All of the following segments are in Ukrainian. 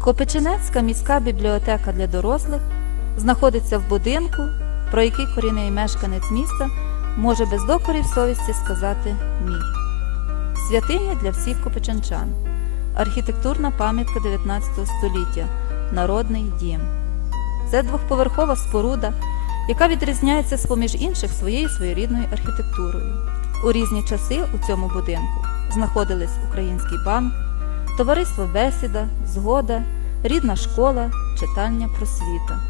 Копичинецька міська бібліотека для дорослих знаходиться в будинку, про який корінний мешканець міста може без докорів совісті сказати мій. Святиня для всіх копичанчан. Архітектурна пам'ятка 19 століття. Народний дім. Це двохповерхова споруда, яка відрізняється з поміж інших своєю своєрідною архітектурою. У різні часи у цьому будинку знаходились Український банк, товариство Бесіда, Згода, рідна школа, читальня просвіта.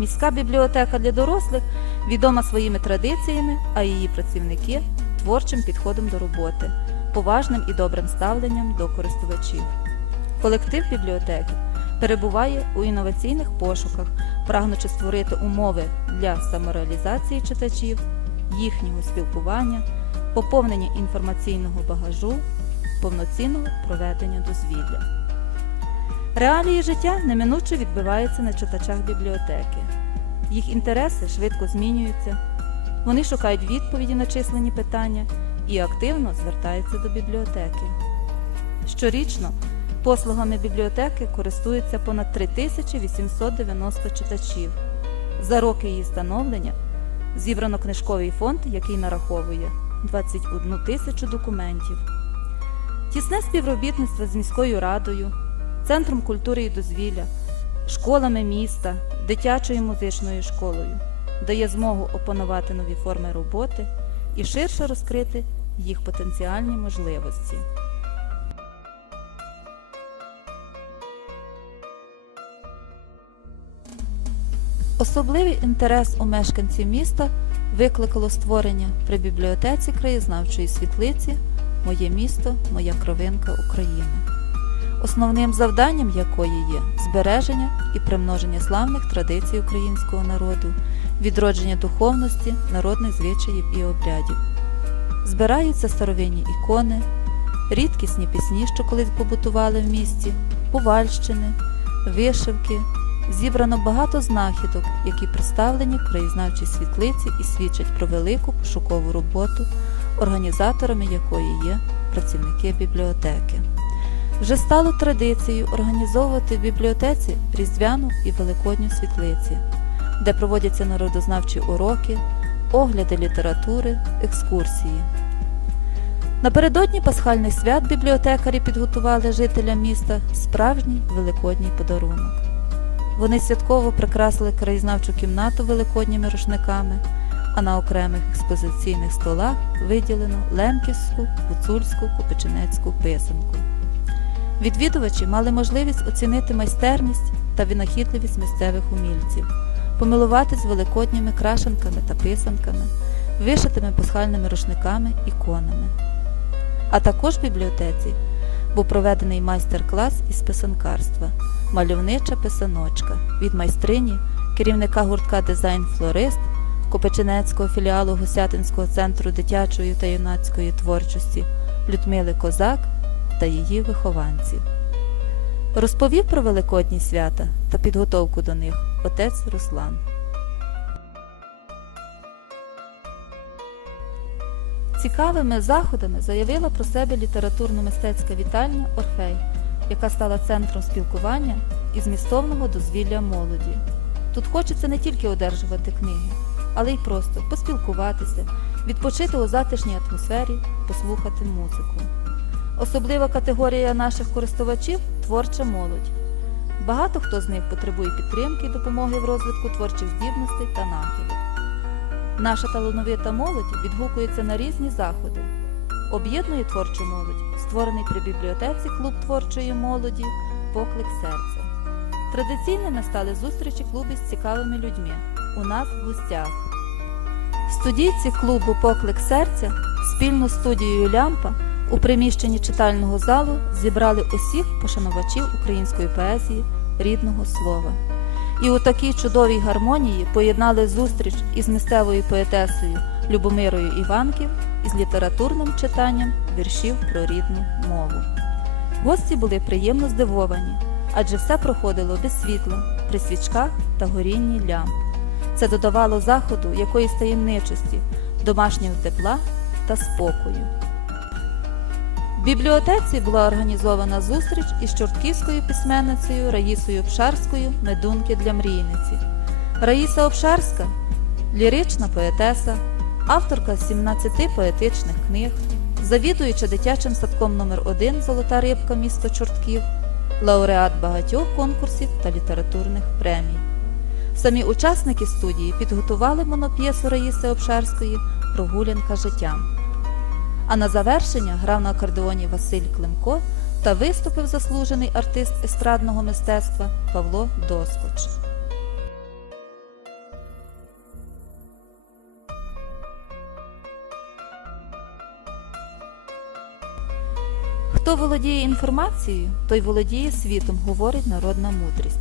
Міська бібліотека для дорослих відома своїми традиціями, а її працівники творчим підходом до роботи, поважним і добрим ставленням до користувачів. Колектив бібліотеки перебуває у інноваційних пошуках, прагнучи створити умови для самореалізації читачів, їхнього спілкування, поповнення інформаційного багажу, повноцінного проведення дозвілля. Реалії життя неминуче відбиваються на читачах бібліотеки. Їх інтереси швидко змінюються, вони шукають відповіді на численні питання і активно звертаються до бібліотеки. Щорічно послугами бібліотеки користуються понад 3890 читачів. За роки її становлення зібрано книжковий фонд, який нараховує 21 тисячу документів. Тісне співробітництво з міською радою, Центром культури і дозвілля, школами міста, дитячою музичною школою дає змогу опанувати нові форми роботи і ширше розкрити їх потенціальні можливості. Особливий інтерес у мешканців міста викликало створення при бібліотеці краєзнавчої світлиці Моє місто, моя кровинка України, основним завданням якої є збереження і примноження славних традицій українського народу, відродження духовності, народних звичаїв і обрядів. Збираються старовинні ікони, рідкісні пісні, що колись побутували в місті, повальщини, вишивки. Зібрано багато знахідок, які представлені в краєзнавчій світлиці і свідчать про велику пошукову роботу, організаторами якої є працівники бібліотеки. Вже стало традицією організовувати в бібліотеці різдвяну і великодню світлиці, де проводяться народознавчі уроки, огляди літератури, екскурсії. Напередодні пасхальних свят бібліотекарі підготували жителям міста справжній великодній подарунок. Вони святково прикрасили краєзнавчу кімнату великодніми рушниками, а на окремих експозиційних столах виділено лемківську, гуцульську, купичинецьку писанку. Відвідувачі мали можливість оцінити майстерність та винахідливість місцевих умільців, помилуватись великодніми крашенками та писанками, вишитими пасхальними рушниками, іконами. А також в бібліотеці був проведений майстер-клас із писанкарства мальовнича писаночка від майстрині, керівника гуртка Дизайн Флорист Копичинецького філіалу Гусятинського центру дитячої та юнацької творчості Людмили Козак та її вихованців. Розповів про великодні свята та підготовку до них отець Руслан. Цікавими заходами заявила про себе літературно-мистецька вітальня Орфей яка стала центром спілкування і змістовного дозвілля молоді. Тут хочеться не тільки одержувати книги, але й просто поспілкуватися, відпочити у затишній атмосфері, послухати музику. Особлива категорія наших користувачів творча молодь. Багато хто з них потребує підтримки і допомоги в розвитку творчих здібностей та нахилів. Наша талановита молодь відгукується на різні заходи об'єднує творчу молодь, створений при бібліотеці клуб творчої молоді Поклик серця. Традиційними стали зустрічі клубу з цікавими людьми. У нас в гостях. Студійці клубу Поклик серця спільно з студією Лямпа у приміщенні читального залу зібрали усіх пошанувачів української поезії рідного слова. І у такій чудовій гармонії поєднали зустріч із місцевою поетесою Любомирою Іванків із літературним читанням віршів про рідну мову. Гості були приємно здивовані, адже все проходило без світла, при свічках та горінні лямп. Це додавало заходу якоїсь таємничості, домашнього тепла та спокою. В бібліотеці була організована зустріч із чортківською письменницею Раїсою Обшарською Медунки для мрійниці. Раїса Обшарська лірична поетеса, авторка 17 поетичних книг, завідуюча дитячим садком номер 1 Золота рибка місто Чортків, лауреат багатьох конкурсів та літературних премій. Самі учасники студії підготували моноп'єсу Раїси Обшарської Прогулянка життям. А на завершення грав на акордеоні Василь Климко та виступив заслужений артист естрадного мистецтва Павло Доскоч. Хто володіє інформацією, той володіє світом, говорить народна мудрість.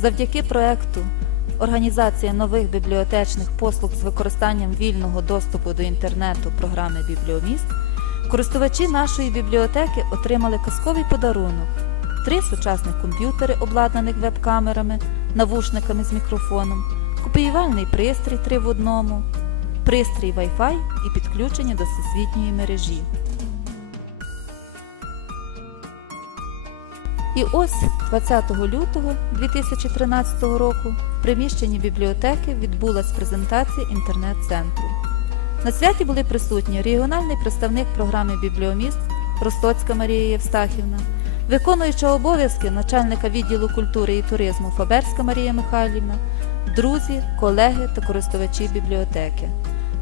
Завдяки проекту Організація нових бібліотечних послуг з використанням вільного доступу до інтернету програми Бібліоміст користувачі нашої бібліотеки отримали казковий подарунок: три сучасних комп'ютери, обладнаних веб-камерами, навушниками з мікрофоном, копіювальний пристрій 3 в одному, пристрій Wi-Fi і підключення до всесвітньої мережі. І ось 20 лютого 2013 року приміщенні бібліотеки відбулася презентація інтернет-центру. На святі були присутні регіональний представник програми Бібліоміст Ростоцька Марія Євстахівна, виконуюча обов'язки начальника відділу культури і туризму Фаберська Марія Михайлівна, друзі, колеги та користувачі бібліотеки.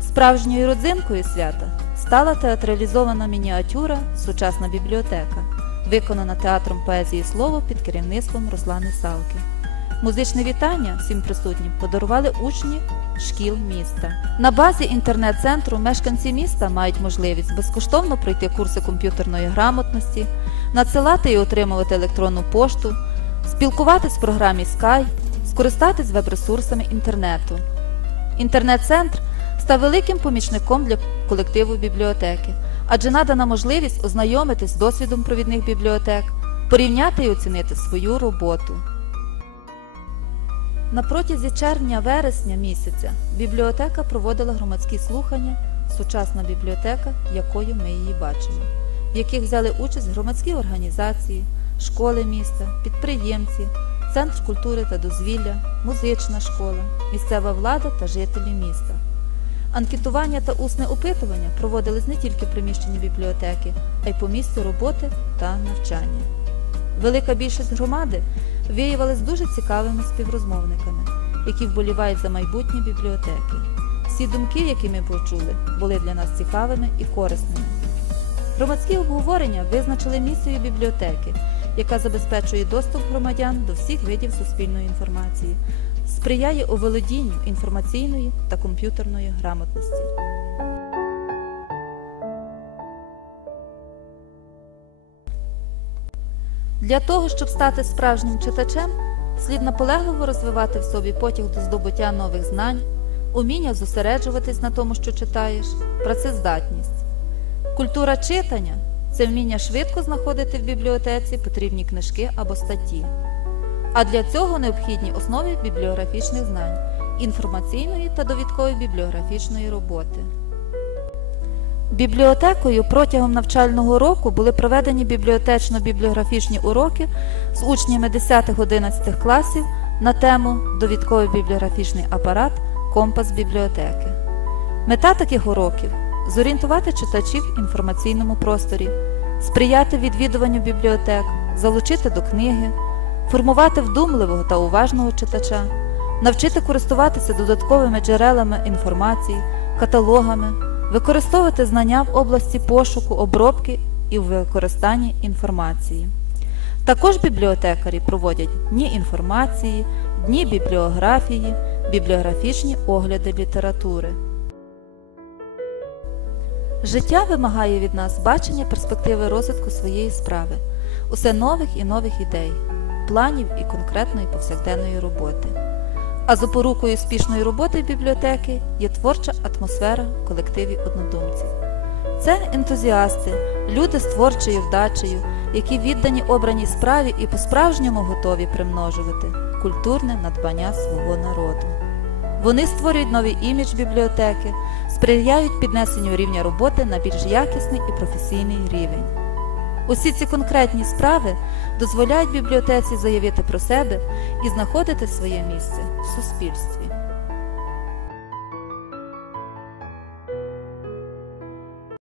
Справжньою родзинкою свята стала театралізована мініатюра Сучасна бібліотека виконана театром поезії слово під керівництвом Руслани Салки. Музичне вітання всім присутнім подарували учні шкіл міста. На базі інтернет-центру мешканці міста мають можливість безкоштовно пройти курси комп'ютерної грамотності, надсилати і отримувати електронну пошту, спілкуватись в програмі Skype, скористатись веб-ресурсами інтернету. Інтернет-центр став великим помічником для колективу бібліотеки адже надана можливість ознайомитись з досвідом провідних бібліотек, порівняти і оцінити свою роботу. На протязі червня-вересня місяця бібліотека проводила громадські слухання Сучасна бібліотека, якою ми її бачимо, в яких взяли участь громадські організації, школи міста, підприємці, Центр культури та дозвілля, музична школа, місцева влада та жителі міста. Анкетування та усне опитування проводились не тільки в приміщенні бібліотеки, а й по місцю роботи та навчання. Велика більшість громади виявилась дуже цікавими співрозмовниками, які вболівають за майбутнє бібліотеки. Всі думки, які ми почули, були для нас цікавими і корисними. Громадські обговорення визначили місію бібліотеки, яка забезпечує доступ громадян до всіх видів суспільної інформації, сприяє оволодінню інформаційної та комп'ютерної грамотності. Для того, щоб стати справжнім читачем, слід наполегливо розвивати в собі потяг до здобуття нових знань, уміння зосереджуватись на тому, що читаєш, працездатність. Культура читання це вміння швидко знаходити в бібліотеці потрібні книжки або статті. А для цього необхідні основи бібліографічних знань, інформаційної та довідкової бібліографічної роботи. Бібліотекою протягом навчального року були проведені бібліотечно-бібліографічні уроки з учнями 10-11 класів на тему Довідковий бібліографічний апарат Компас бібліотеки. Мета таких уроків зорієнтувати читачів в інформаційному просторі, сприяти відвідуванню бібліотек, залучити до книги формувати вдумливого та уважного читача, навчити користуватися додатковими джерелами інформації, каталогами, використовувати знання в області пошуку, обробки і в використанні інформації. Також бібліотекарі проводять дні інформації, дні бібліографії, бібліографічні огляди літератури. Життя вимагає від нас бачення перспективи розвитку своєї справи, усе нових і нових ідей планів і конкретної повсякденної роботи. А запорукою успішної роботи бібліотеки є творча атмосфера в колективі однодумців. Це ентузіасти, люди з творчою вдачею, які віддані обраній справі і по-справжньому готові примножувати культурне надбання свого народу. Вони створюють новий імідж бібліотеки, сприяють піднесенню рівня роботи на більш якісний і професійний рівень. Усі ці конкретні справи дозволяють бібліотеці заявити про себе і знаходити своє місце в суспільстві.